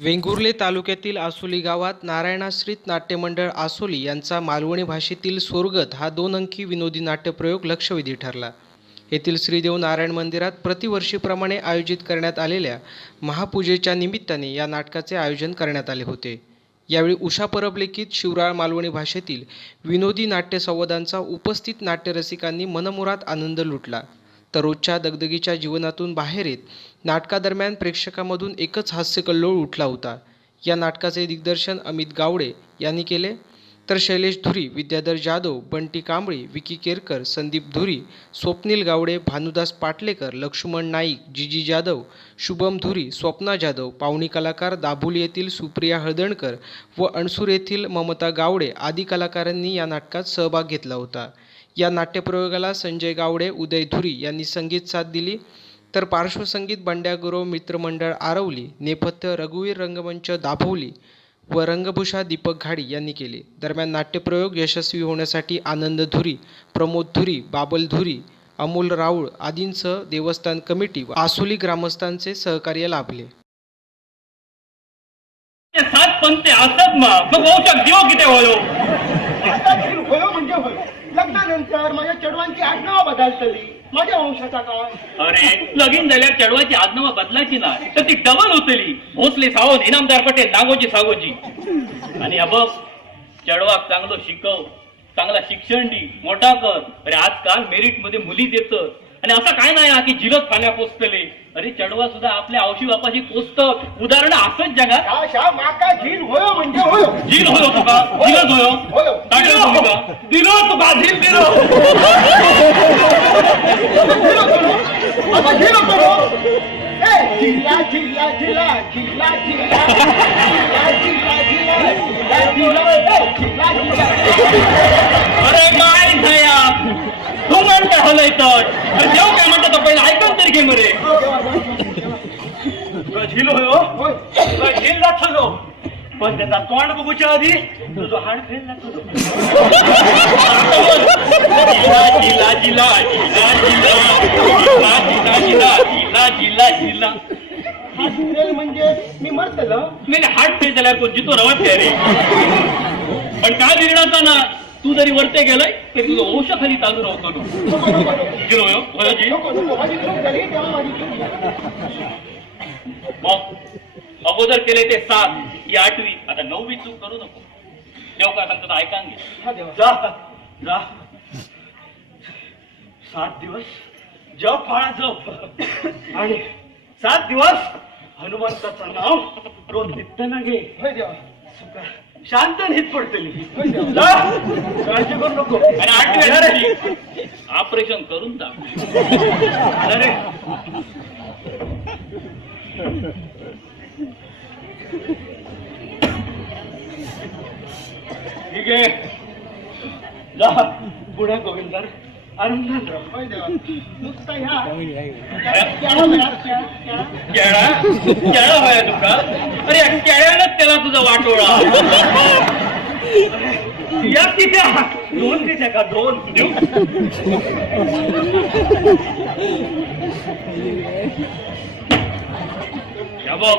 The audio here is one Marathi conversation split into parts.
वेंगुर्ले तालुक्यातील आसोली गावात नारायणाश्रित नाट्यमंडळ आसोली यांचा मालवणी भाषेतील सोरगत हा 2 अंकी विनोदी नाट्यप्रयोग लक्षवेधी ठरला. येथील श्रीदेव नारायण मंदिरात प्रतिवर्षीप्रमाणे आयोजित करण्यात आलेल्या महापूजेच्या निमित्ताने या नाटकाचे आयोजन करण्यात आले होते. यावेळी उषा परब लिखित शिवराळ मालवणी भाषेतील विनोदी नाट्यसंवादांचा उपस्थित नाट्यरसिकांनी मनमुराद आनंद लुटला. तर रोजच्या दगदगीच्या जीवनातून बाहेर येत नाटकादरम्यान प्रेक्षकामधून एकच हास्यकल्लोळ उठला होता. या नाटकाचे दिग्दर्शन अमित गावडे यांनी केले, तर शैलेश धुरी, विद्याधर जाधव, बंटी कांबळी, विकी केरकर, संदीप धुरी, स्वप्नील गावडे, भानुदास पाटलेकर, लक्ष्मण नाईक, जीजी जाधव, शुभम धुरी, स्वप्ना जाधव, पाहुणी कलाकार दाभोली येथील सुप्रिया हळदणकर व अणसूर येथील ममता गावडे आदी कलाकारांनी या नाटकात सहभाग घेतला होता. या नाट्यप्रयोगाला संजय गावडे, उदय धुरी यांनी संगीत साथ दिली, तर पार्श्वसंगीत बंड्या गुरव मित्रमंडळ आरवली, नेपथ्य रघुवीर रंगमंच दाभोली व रंगभूषा दीपक घाडी यांनी केले. दरम्यान नाट्यप्रयोग यशस्वी होण्यासाठी आनंद धुरी, प्रमोद धुरी, बाबल धुरी, अमोल राऊळ आदींसह देवस्थान कमिटी व आसोली ग्रामस्थांचे सहकार्य लाभले. सात पंते असत मग वंशात जीव किती होयो होयो म्हणजे होय. लग्नानंतर माझ्या चढवांची आडनाव बदलतली, माझ्या वंशाचा काय. अरे लगीन झाल्यावर चढवाची आडनावा बदलायची ना तर ती डबल होतली. भोसले सावंत, इनामदार पटेल, नागोजी सागोजी. आणि बघ, चढवाक चांगलं शिकव, चांगला शिक्षण दी, मोठा कर. अरे आजकाल मेरिट मध्ये मुली देत आणि असं काय नाही की जिरत पाण्या पोचतले. अरे चढवा सुद्धा आपल्या औशी बापाची पोचत. उदाहरण असंच जगात. माका झील होयो म्हणजे होयो. झील होयो तुका, झीलच होयो. दिलो तुका झील दिलो. आता झील करो. झिला झिला झिला झिला झिला अरे काय झया, तू म्हणता हलय तर देव काय म्हणतात पहिला ऐकून तरी घे मरे. झील होयो, झील दाखवलो, पण त्याचा तोंड बघूच्या आधी तुझं हाड फेल दाखवलो. जिला जिला जिला जिला जिला जिला जिला जिला जिला जिला म्हणजे मी मरतलं. नाही हार्ट फेल झाल्यावर कोण जितो रवत रे. पण काय बिघडाचा ना, तू जरी वरते गेलाय तर तुझं औषध खाली चालू राहतो. मग अगोदर केले ते 7, ही 8वी, आता 9वी चूक करू नको. देव काय सांगतो ऐका घे. जा जा, 7 दिवस जप फाळा जप आणि 7 दिवस हनुमंताचं नाव रोज नित्यानं घे. शांत नीट पडतली. काळजी करू नको. आणि 8वी ऑपरेशन करून टाक. अरे ठीक आहे, जा पुढे गोविंदर आनंदात नुसता ह्या केळा व्हाया तुका. अरे केळ्यानंच त्याला तुझा वाटोळा. या किती 2 किती का 2 देऊ. बघ,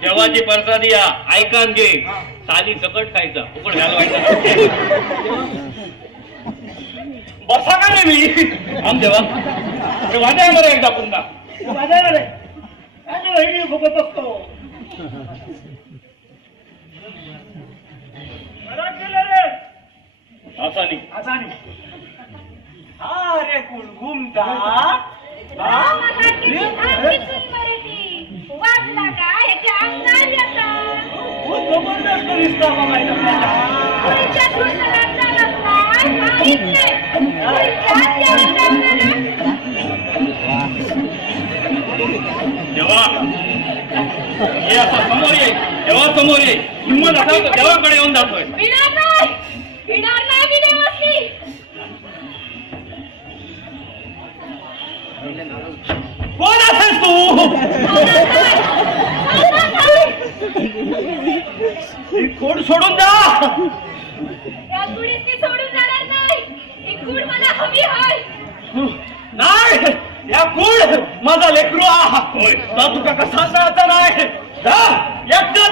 देवाची प्रसादी या ऐकान घे. साली सकट खायचा, उकड घालवायचा. बसा का नाही मी आम देवा वाद्या बरं एकदा पुन्हा असानी असानी. हा रे कुल घुमता जबरदस्त दिसता देवा हे असं समोर ये. देवा समोर ये. हिंमत दाखव, देवाकडे येऊन दाखव. कोण असेल तू? ही खोड सोडून जा. नाही, या खूड माझा लेकरू तुका कसा जायचा नाही. एकदा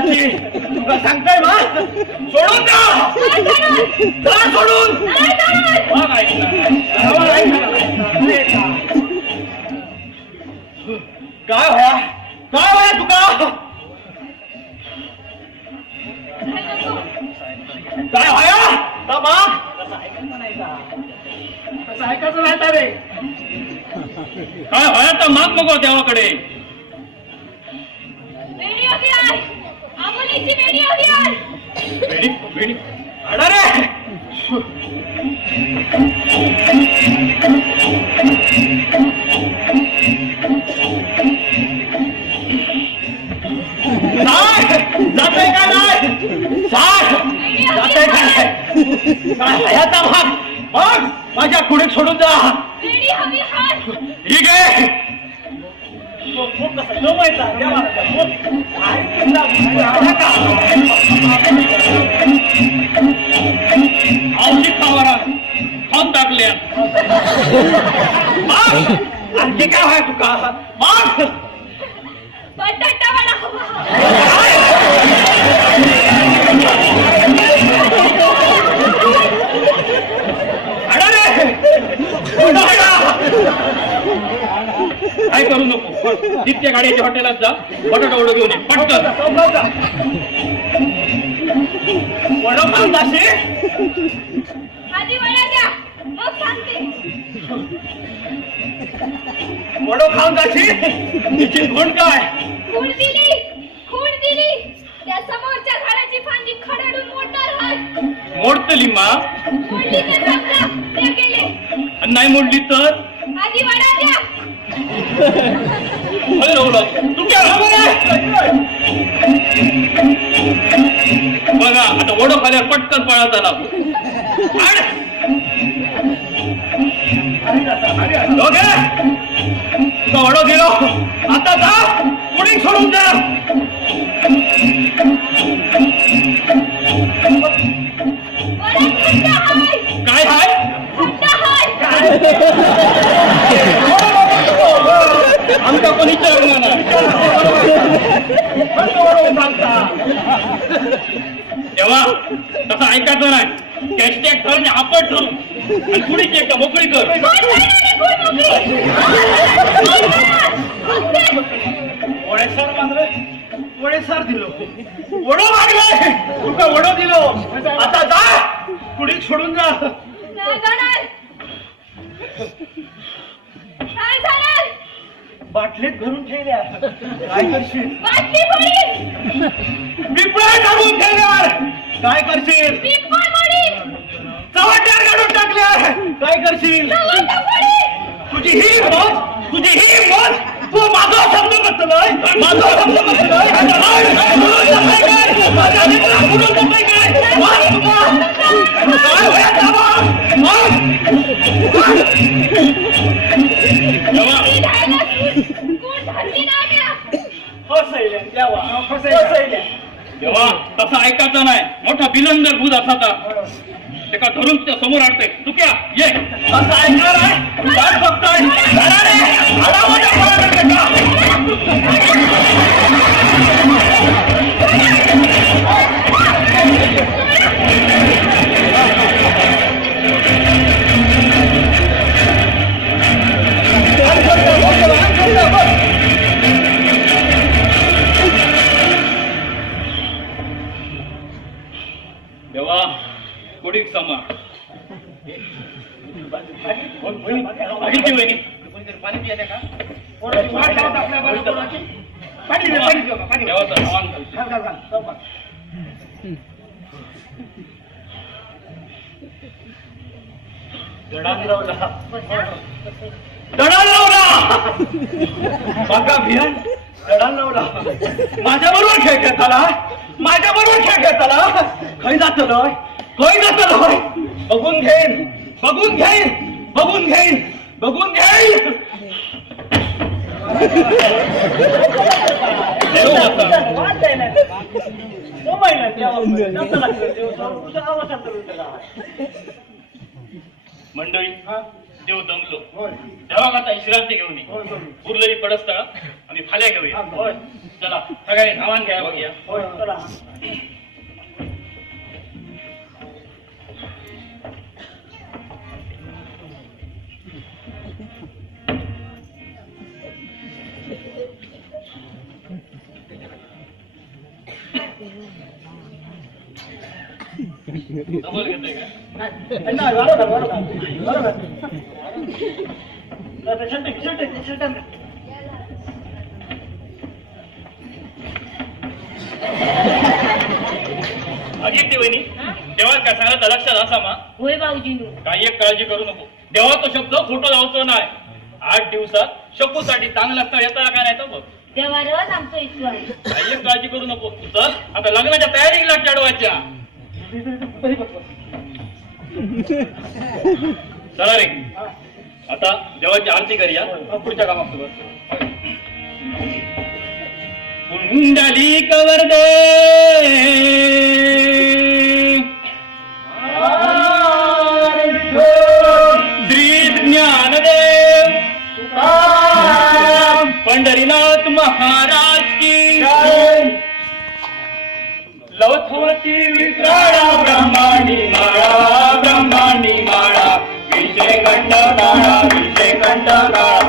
बदलाची तुला सांगताय मा सोडून द्या जा सोडून मग काय होया तुका काय होया मा कसं ऐकायचं नाही रे काय होया तर माग नको देवाकडे वेडी हवी आहे आबोलीची वेडी हवी आहे वेडी वेडी आडा रे जातंय का नाही जातंय का नाही काय आता मग माझ्या पुढे सोडून जा वेडी हवी आहे ठीक आहे औषध खावारा खाऊन टाकल्या आणखी काय आहे तुका मग बटाटा वाला हवा काय करू नको तिथल्या गाडीच्या हॉटेलात जा बटाटा ओढ घेऊन ये पटकन वडो खाऊन जाशील आधी वडा द्या मग सांगते वडो खाऊन जाशील तिची गुण काय खूण दिली त्या समोरच्या झाडाची फांदी खडडून मोडणार आहे मोडतली मा मोडली तर समजा ते गेले आणि नाही मोडली तर आधी वडा द्या बघा आता ओढ खाल्यावर पटकन पळत आला ओढो गेलो आता जा पुढे सोडून जा वडा थंड आहे काय हाय थंड आहे आमचा कोणी विचारणार तेव्हा तसं ऐकायचं नाही कॅशटॅग ठरणे आपण ठरू आणि पुढे एकदा मोकळी कर वडेसर मागले वडेसर दिलो वडो मागले तुका वडो दिलो आता जा पुढे सोडून जा नाही जाणार नाही जाणार बाटलीत भरून ठेवल्या काय करशील बाटली पडी पिपळा काढून ठेवल्यावर काय करशील पिंपळ पडी चव्हाट्यावर काढून टाकल्या काय करशील चव्हाट्या पडी तुझी ही हिंमत तू माझा शब्द बसलोय माझा शब्द बसलोय माझ्या लेकराला बुडवून टाकलंय काय मार तुका काय होया तेव्हा तसं ऐकायचं नाही मोठा बिलंदर भूत असा त्याका धरून त्या समोर आणतोय तू क्या ये असं ऐकणार आहे काय बघतोय देवा कुडीक समा पाणी पिया का देवाचं आव्हान दडान लावला बघा भियान दडान लावला माझ्या बरोबर खेळ खेळताला खै जातलोय बघून घेईन मंडळी देव दमलो देवा आता विश्रांती घेऊन उरलेली पडस्ता आम्ही फाल्या घेऊया चला सगळ्यांनी नावान घ्या बघूया. होय चला. डबल घेतोय का? नाही, बरोबर. शर्ट. अजित वहिनी देवात काय सांगत लक्षात असा मा होय भाऊजींनो. काही एक काळजी करू नको. देवा तो शब्द खोटं लावतो नाही. 8 दिवसात शपूसाठी चांगला स्थळ येता का नाही तर बघ. देवावरच आमचा विश्वास. काही एक काळजी करू नको. चल आता लग्नाच्या तयारीला चढवायच्या. चला रे आता देवाची आरती करूया. पुढच्या कामात कुंडली कवरदे श्री ज्ञानदेव पंढरीनाथ महाराज की लवथवती विक्राळा ब्रह्मांडी माळा विषय कंठ काळा